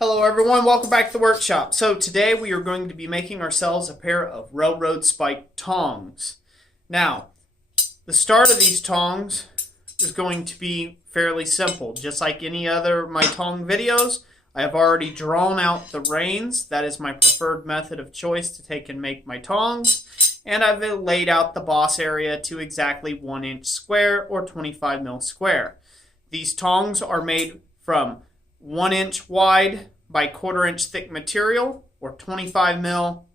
Hello everyone, welcome back to the workshop. So today we are going to be making ourselves a pair of railroad spike tongs. Now, the start of these tongs is going to be fairly simple. Just like any other of my tong videos, I have already drawn out the reins. That is my preferred method of choice to take and make my tongs. And I've laid out the boss area to exactly 1 inch square or 25 mil square. These tongs are made from 1 inch wide by 1/4 inch thick material or 25 mil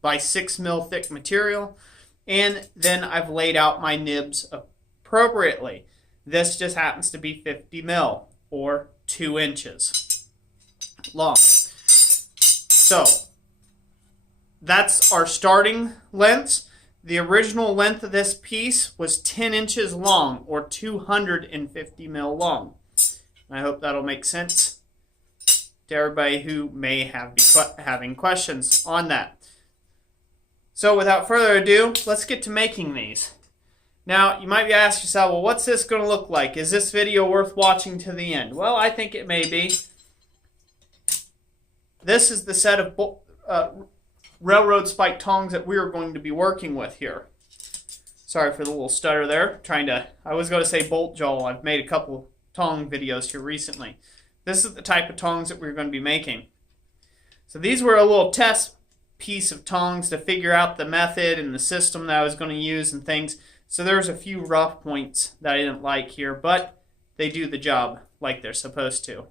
by 6 mil thick material, and then I've laid out my nibs appropriately. This just happens to be 50 mil or 2 inches long. So that's our starting lengths. The original length of this piece was 10 inches long or 250 mil long. I hope that'll make sense to everybody who may have having questions on that. So without further ado, let's get to making these. Now, you might be asking yourself, well, what's this going to look like? Is this video worth watching to the end? Well, I think it may be. This is the set of railroad spike tongs that we are going to be working with here. Sorry for the little stutter there. I was going to say bolt jaw. I've made a couple tong videos here recently. This is the type of tongs that we're going to be making. So these were a little test piece of tongs to figure out the method and the system that I was going to use and things. So there's a few rough points that I didn't like here, but they do the job like they're supposed to.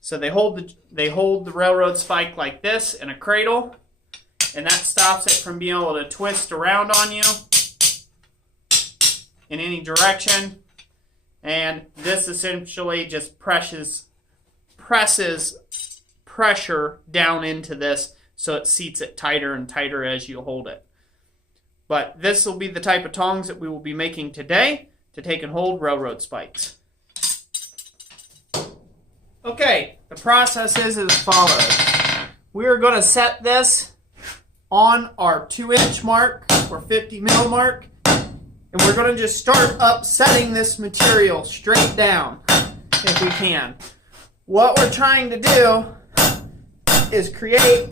So they hold the railroad spike like this in a cradle, and that stops it from being able to twist around on you in any direction. And this essentially just presses pressure down into this so it seats it tighter and tighter as you hold it. But this will be the type of tongs that we will be making today to take and hold railroad spikes. Okay, the process is as follows. We are going to set this on our 2 inch mark or 50 mil mark. And we're going to just start upsetting this material straight down if we can. What we're trying to do is create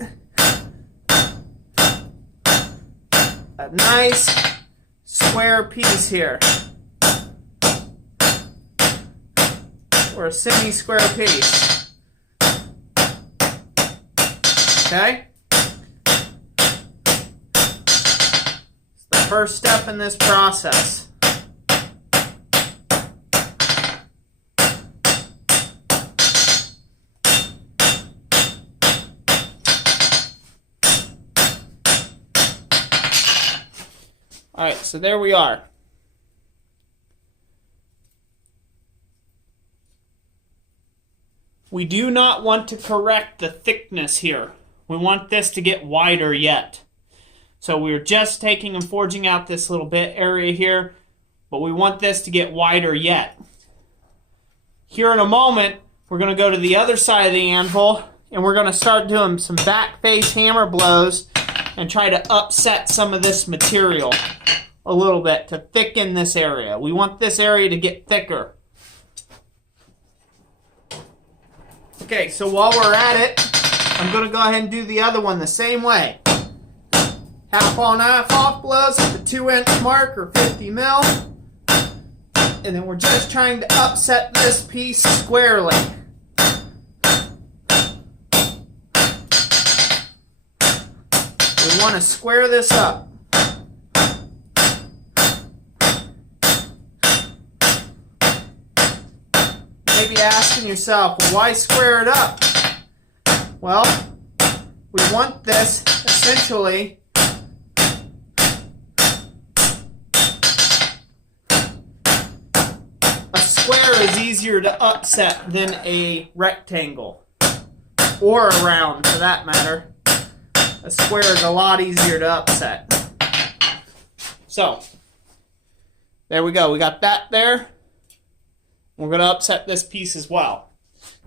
a nice square piece here, or a semi-square piece. Okay? First step in this process. Alright, so there we are. We do not want to correct the thickness here. We want this to get wider yet. So we're just taking and forging out this little bit area here, but we want this to get wider yet. Here in a moment, we're going to go to the other side of the anvil, and we're going to start doing some back face hammer blows and try to upset some of this material a little bit to thicken this area. We want this area to get thicker. Okay, so while we're at it, I'm going to go ahead and do the other one the same way. Half on, half off blows at the 2 inch mark or 50 mil. And then we're just trying to upset this piece squarely. We want to square this up. Maybe asking yourself, well, why square it up? Well, we want this essentially square is easier to upset than a rectangle, or a round for that matter. A square is a lot easier to upset. So, there we go. We got that there. We're going to upset this piece as well.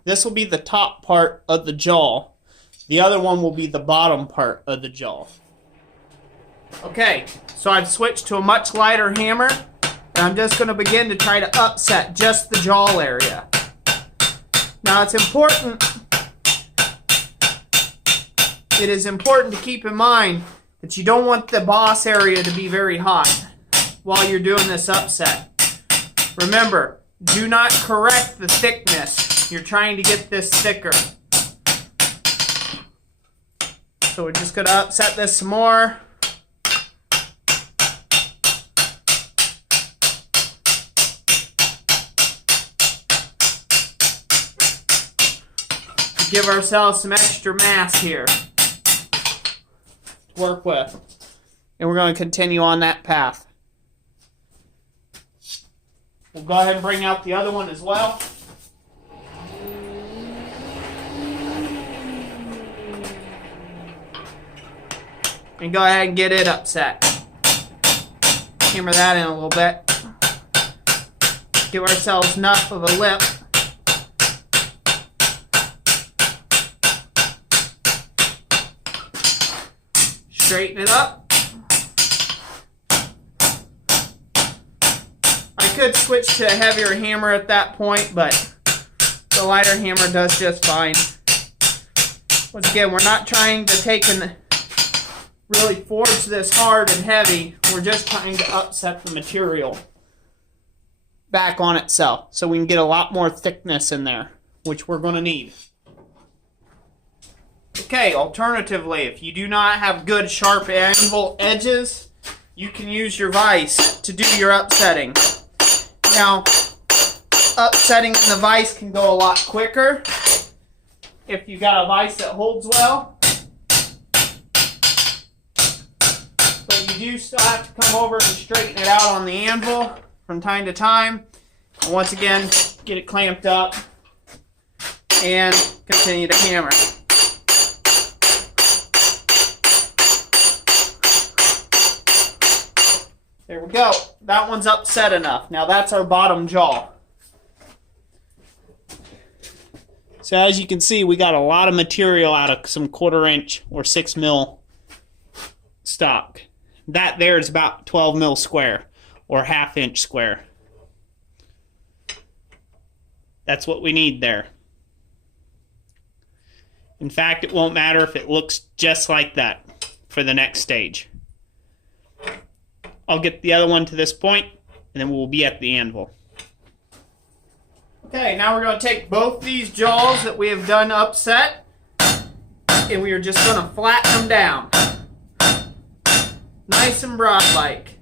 This will be the top part of the jaw. The other one will be the bottom part of the jaw. Okay, so I've switched to a much lighter hammer. And I'm just going to begin to try to upset just the jaw area. Now it's important it is important to keep in mind that you don't want the boss area to be very hot while you're doing this upset. Remember, do not correct the thickness. You're trying to get this thicker. So we're just going to upset this some more. Give ourselves some extra mass here to work with. And we're going to continue on that path. We'll go ahead and bring out the other one as well. And go ahead and get it upset. Hammer that in a little bit. Give ourselves enough of a lip. Straighten it up. I could switch to a heavier hammer at that point, but the lighter hammer does just fine. Once again, we're not trying to take and really forge this hard and heavy. We're just trying to upset the material back on itself so we can get a lot more thickness in there, which we're going to need. Okay, alternatively, if you do not have good sharp anvil edges, you can use your vise to do your upsetting. Now, upsetting in the vise can go a lot quicker if you got a vise that holds well. But you do still have to come over and straighten it out on the anvil from time to time. And once again, get it clamped up and continue to hammer. There we go. That one's upset enough. Now that's our bottom jaw. So as you can see, we got a lot of material out of some 1/4 inch or 6 mil stock. That there is about 12 mil square or 1/2 inch square. That's what we need there. In fact, it won't matter if it looks just like that for the next stage. I'll get the other one to this point, and then we'll be at the anvil. Okay, now we're going to take both these jaws that we have done upset, and we are just going to flatten them down. Nice and broad-like.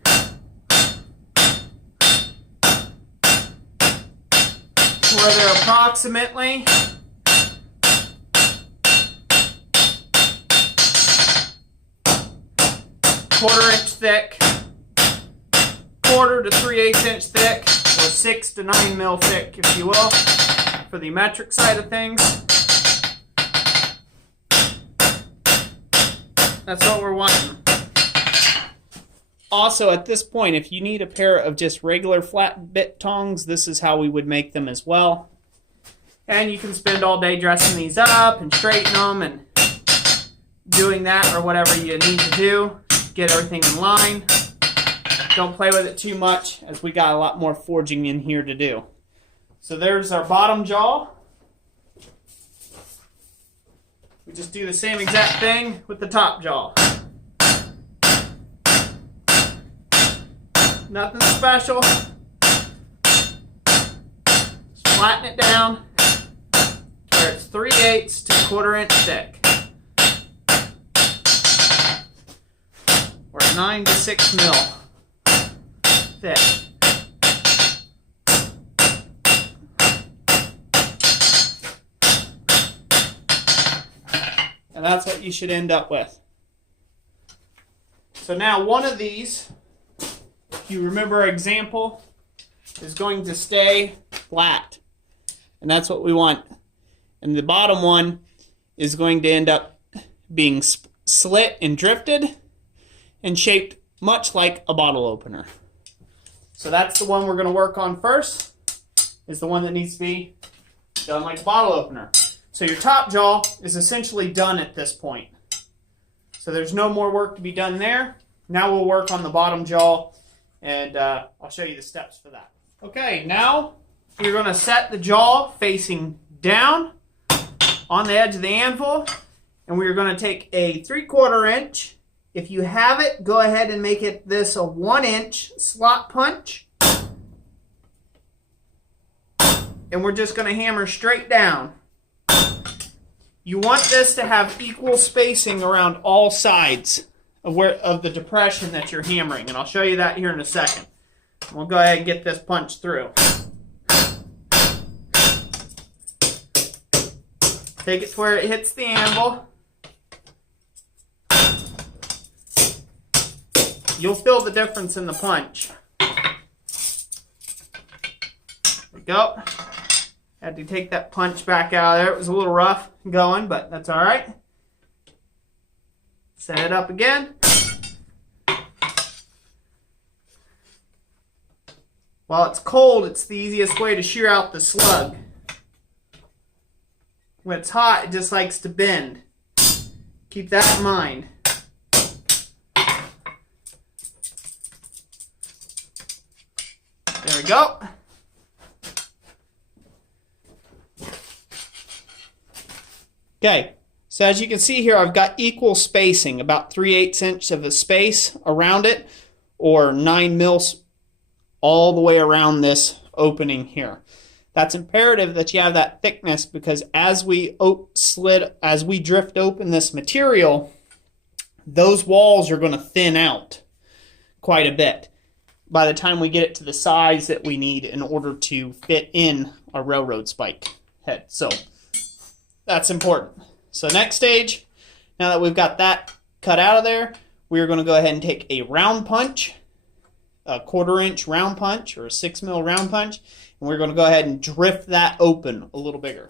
Where they're approximately 1/4 inch thick, 1/4 to 3/8 inch thick, or 6 to 9 mil thick, if you will, for the metric side of things. That's what we're wanting. Also, at this point, if you need a pair of just regular flat bit tongs, this is how we would make them as well. And you can spend all day dressing these up and straighten them and doing that or whatever you need to do. Get everything in line. Don't play with it too much, as we got a lot more forging in here to do. So there's our bottom jaw. We just do the same exact thing with the top jaw. Nothing special. Just flatten it down where it's 3/8 to 1/4 inch thick. Or 9 to 6 mil thick. And that's what you should end up with. So now one of these, if you remember our example, is going to stay flat. And that's what we want. And the bottom one is going to end up being slit and drifted and shaped much like a bottle opener. So that's the one we're going to work on first, is the one that needs to be done like a bottle opener. So your top jaw is essentially done at this point. So there's no more work to be done there. Now we'll work on the bottom jaw, and I'll show you the steps for that. Okay, now you're going to set the jaw facing down on the edge of the anvil, And we're going to take a 3/4 inch. If you have it, go ahead and make it this a 1-inch slot punch. And we're just going to hammer straight down. You want this to have equal spacing around all sides of the depression that you're hammering. And I'll show you that here in a second. We'll go ahead and get this punch through. Take it to where it hits the anvil. You'll feel the difference in the punch. There we go. Had to take that punch back out of there. It was a little rough going, but that's all right. Set it up again. While it's cold, it's the easiest way to shear out the slug. When it's hot, it just likes to bend. Keep that in mind. There we go. Okay, so as you can see here, I've got equal spacing, about 3/8 inch of a space around it, or 9 mils all the way around this opening here. That's imperative that you have that thickness, because as we drift open this material, those walls are going to thin out quite a bit by the time we get it to the size that we need in order to fit in a railroad spike head. So that's important. So next stage, now that we've got that cut out of there, we're going to go ahead and take a round punch, a 1/4 inch round punch or a 6 mil round punch, and we're going to go ahead and drift that open a little bigger.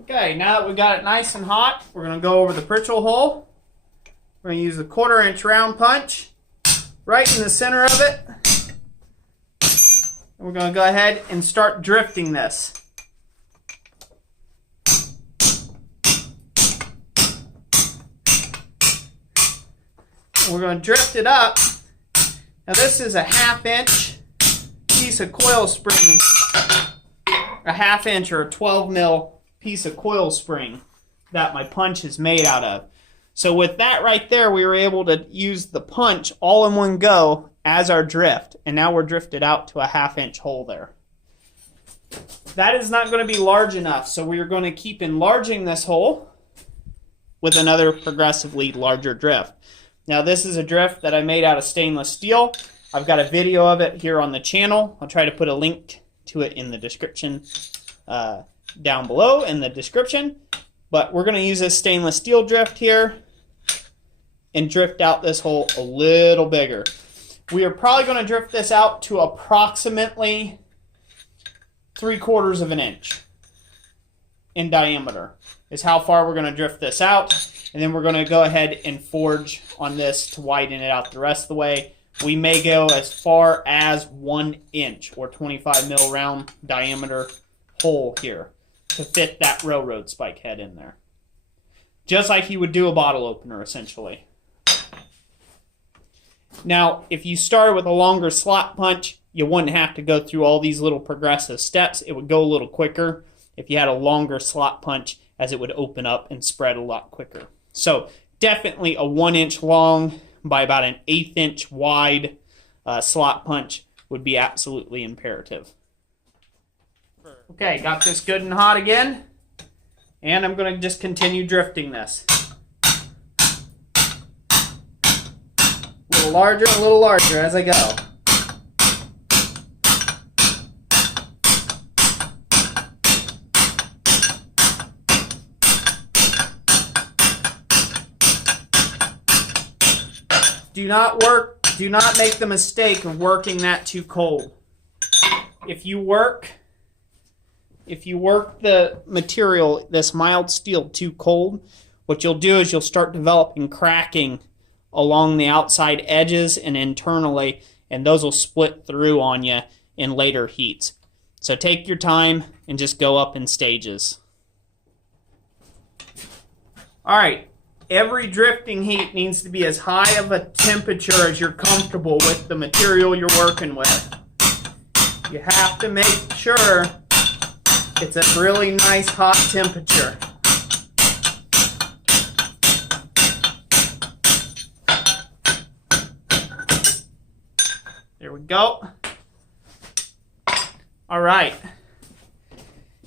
Okay, now that we've got it nice and hot, we're going to go over the Pritchell hole. We're going to use a 1/4 inch round punch right in the center of it. And we're going to go ahead and start drifting this. And we're going to drift it up. Now this is a 1/2 inch piece of coil spring, a 1/2 inch or a 12 mil piece of coil spring that my punch is made out of. So with that right there, we were able to use the punch all in one go as our drift, and now we're drifted out to a 1/2 inch hole there. That is not going to be large enough, so we are going to keep enlarging this hole with another progressively larger drift. Now this is a drift that I made out of stainless steel. I've got a video of it here on the channel. I'll try to put a link to it in the description down below in the description. But we're going to use this stainless steel drift here and drift out this hole a little bigger. We are probably going to drift this out to approximately 3/4 of an inch in diameter is how far we're going to drift this out. And then we're going to go ahead and forge on this to widen it out the rest of the way. We may go as far as 1 inch or 25 mil round diameter hole here to fit that railroad spike head in there. Just like you would do a bottle opener, essentially. Now, if you started with a longer slot punch, you wouldn't have to go through all these little progressive steps. It would go a little quicker if you had a longer slot punch, as it would open up and spread a lot quicker. So definitely a 1 inch long by about an 1/8 inch wide slot punch would be absolutely imperative. Okay, got this good and hot again, and I'm going to just continue drifting this. A little larger as I go. Do not make the mistake of working that too cold. If you work the material, this mild steel, too cold, what you'll do is you'll start developing cracking along the outside edges and internally, and those will split through on you in later heats. So take your time and just go up in stages. All right. Every drifting heat needs to be as high of a temperature as you're comfortable with the material you're working with. You have to make sure it's a really nice hot temperature. There we go. All right.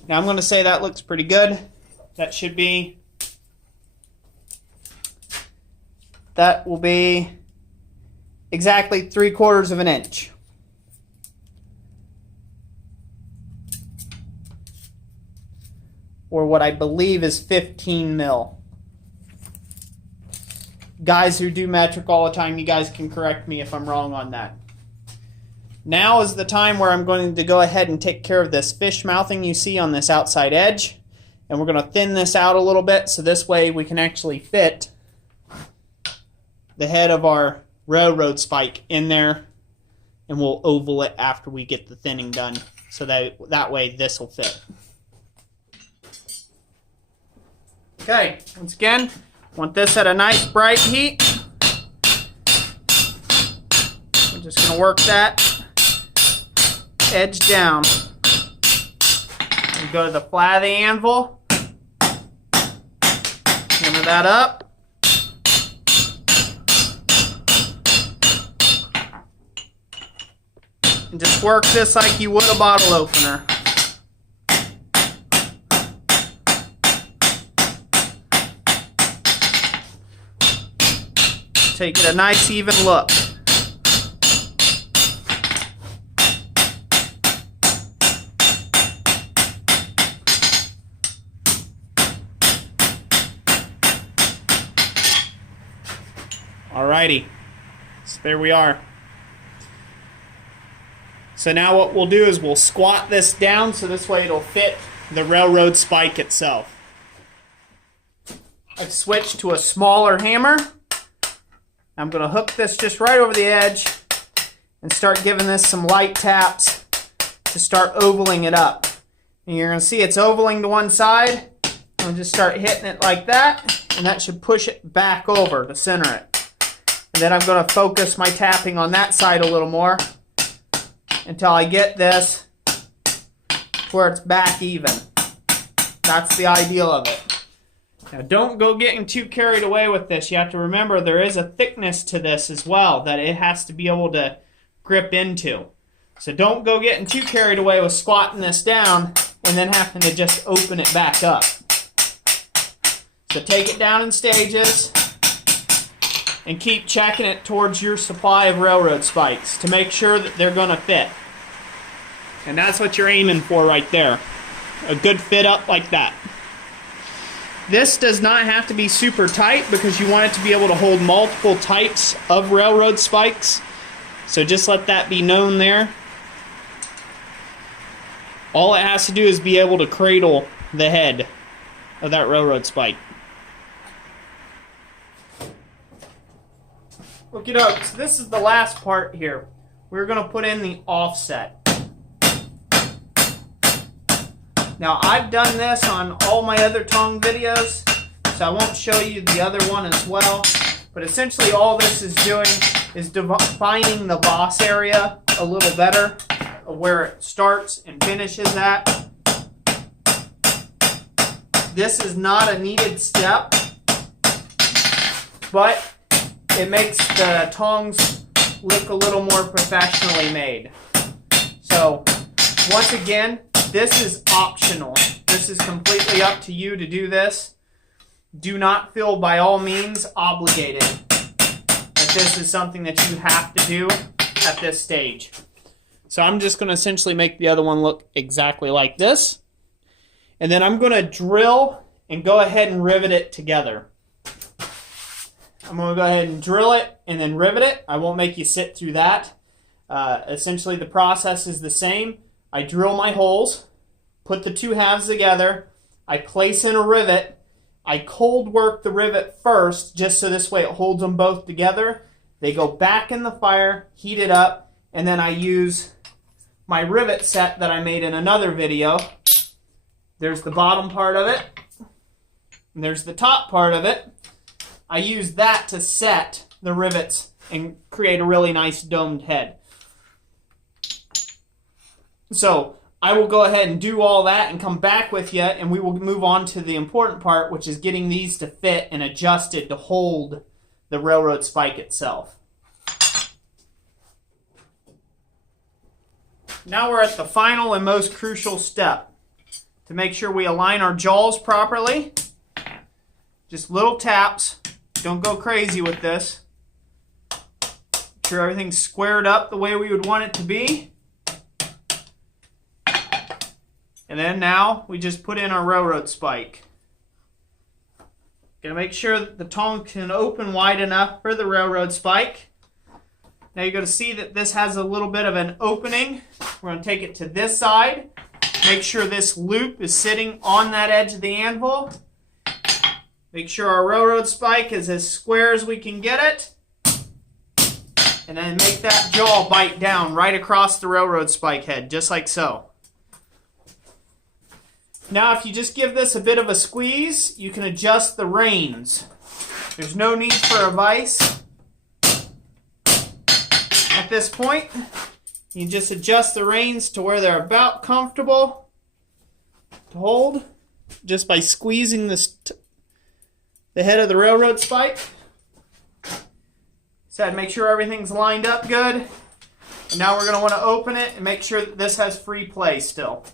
Now I'm going to say that looks pretty good. That will be exactly 3/4 of an inch. Or what I believe is 15 mil. Guys who do metric all the time, you guys can correct me if I'm wrong on that. Now is the time where I'm going to go ahead and take care of this fish mouthing you see on this outside edge. And we're going to thin this out a little bit so this way we can actually fit the head of our railroad spike in there. And we'll oval it after we get the thinning done so that way this will fit. Okay, once again, want this at a nice bright heat. We're just going to work that edge down. We go to the flat of the anvil. Hammer that up. And just work this like you would a bottle opener. Take it a nice even look. Alrighty, so there we are. So now what we'll do is we'll squat this down so this way it'll fit the railroad spike itself. I've switched to a smaller hammer. I'm going to hook this just right over the edge and start giving this some light taps to start ovaling it up. And you're going to see it's ovaling to one side. I'm going to just start hitting it like that, and that should push it back over to center it. And then I'm going to focus my tapping on that side a little more until I get this where it's back even. That's the ideal of it. Now don't go getting too carried away with this. You have to remember there is a thickness to this as well that it has to be able to grip into. So don't go getting too carried away with squatting this down and then having to just open it back up. So take it down in stages and keep checking it towards your supply of railroad spikes to make sure that they're going to fit. And that's what you're aiming for right there. A good fit up like that. This does not have to be super tight because you want it to be able to hold multiple types of railroad spikes. So just let that be known there. All it has to do is be able to cradle the head of that railroad spike. Okie doke, so this is the last part here. We're going to put in the offset. Now I've done this on all my other tong videos, so I won't show you the other one as well. But essentially all this is doing is defining the boss area a little better, where it starts and finishes at. This is not a needed step, but it makes the tongs look a little more professionally made. So once again, this is optional. This is completely up to you to do this. Do not feel by all means obligated that this is something that you have to do at this stage. So I'm just going to essentially make the other one look exactly like this. And then I'm going to drill and go ahead and rivet it together. I'm going to go ahead and drill it and then rivet it. I won't make you sit through that. Essentially the process is the same. I drill my holes, put the two halves together, I place in a rivet, I cold work the rivet first just so this way it holds them both together. They go back in the fire, heat it up, and then I use my rivet set that I made in another video. There's the bottom part of it, and there's the top part of it. I use that to set the rivets and create a really nice domed head. So I will go ahead and do all that and come back with you, and we will move on to the important part, which is getting these to fit and adjusted to hold the railroad spike itself. Now we're at the final and most crucial step to make sure we align our jaws properly. Just little taps. Don't go crazy with this. Make sure everything's squared up the way we would want it to be. And then now we just put in our railroad spike. Gonna make sure that the tong can open wide enough for the railroad spike. Now you're gonna see that this has a little bit of an opening. We're gonna take it to this side. Make sure this loop is sitting on that edge of the anvil. Make sure our railroad spike is as square as we can get it. And then make that jaw bite down right across the railroad spike head, just like so. Now if you just give this a bit of a squeeze, you can adjust the reins. There's no need for a vise. At this point, you just adjust the reins to where they're about comfortable to hold, just by squeezing the head of the railroad spike. So make sure everything's lined up good. And now we're going to want to open it and make sure that this has free play still.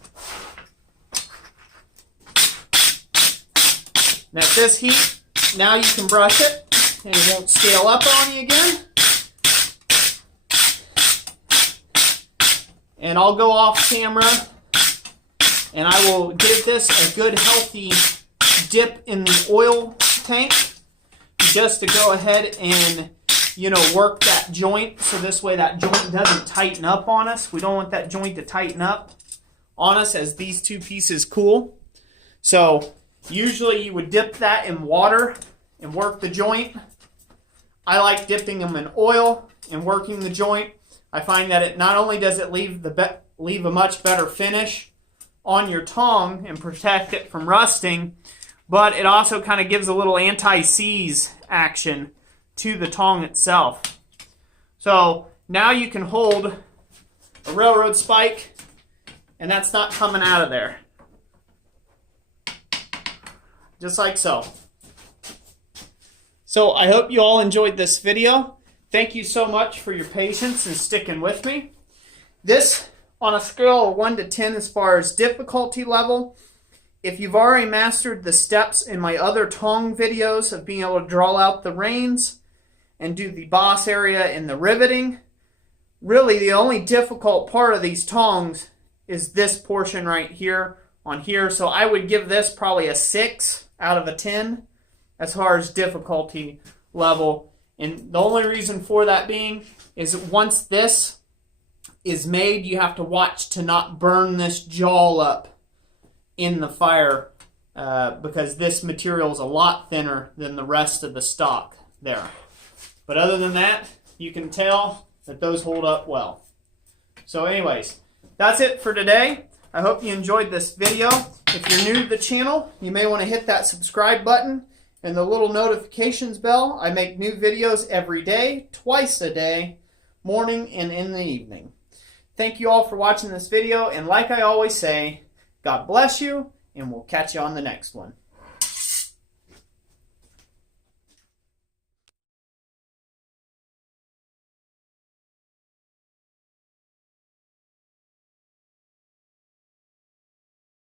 Now at this heat, now you can brush it and it won't scale up on you again. And I'll go off camera and I will give this a good healthy dip in the oil tank just to go ahead and, you know, work that joint, so this way that joint doesn't tighten up on us. We don't want that joint to tighten up on us as these two pieces cool. So usually you would dip that in water and work the joint. I like dipping them in oil and working the joint. I find that it not only does it leave a much better finish on your tong and protect it from rusting, but it also kind of gives a little anti-seize action to the tong itself. So now you can hold a railroad spike and that's not coming out of there. Just like so. So I hope you all enjoyed this video. Thank you so much for your patience and sticking with me. This, on a scale of 1 to 10 as far as difficulty level, if you've already mastered the steps in my other tong videos of being able to draw out the reins and do the boss area and the riveting, really the only difficult part of these tongs is this portion right here on here. So I would give this probably a 6 out of a 10 as far as difficulty level. And the only reason for that being is once this is made, you have to watch to not burn this jaw up in the fire because this material is a lot thinner than the rest of the stock there. But other than that, you can tell that those hold up well. So anyways, that's it for today. I hope you enjoyed this video. If you're new to the channel, you may want to hit that subscribe button and the little notifications bell. I make new videos every day, twice a day, morning and in the evening. Thank you all for watching this video, and like I always say, God bless you, and we'll catch you on the next one.